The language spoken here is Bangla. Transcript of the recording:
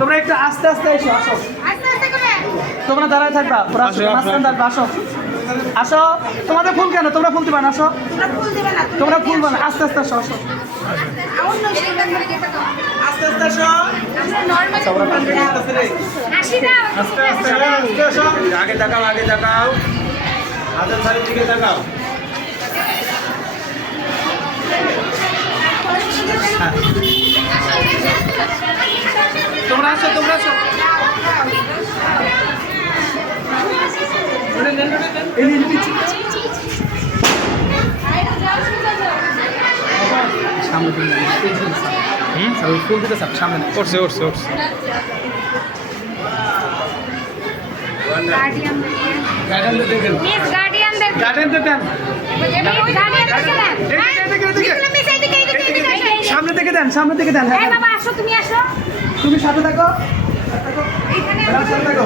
তোমরা একটু আস্তে আস্তে এসো, আসো। তোমরা দাঁড়ায় থাকবা, মাঝখানে থাকবা, আসো আসো। তোমাদের ফুল কেন? তোমরা ফুল দিবা না, আসো। তোমরা ফুল বানা, আস্তে আস্তে আসো, আসো আস্তে আস্তে আসো। আস্তে আস্তে আসো। আগে তাকাও, আগে তাকাও, হাতের ধারের দিকে তাকাও। তোমরা আসো, তোমরা আসো। সামনে ফুল দিতে চাপ, সামনে উঠছে উঠছে উঠছে। সামনে থেকে দেন, সামনে থেকে দেন। তুমি সাথে থাকো, সাথে থাকো।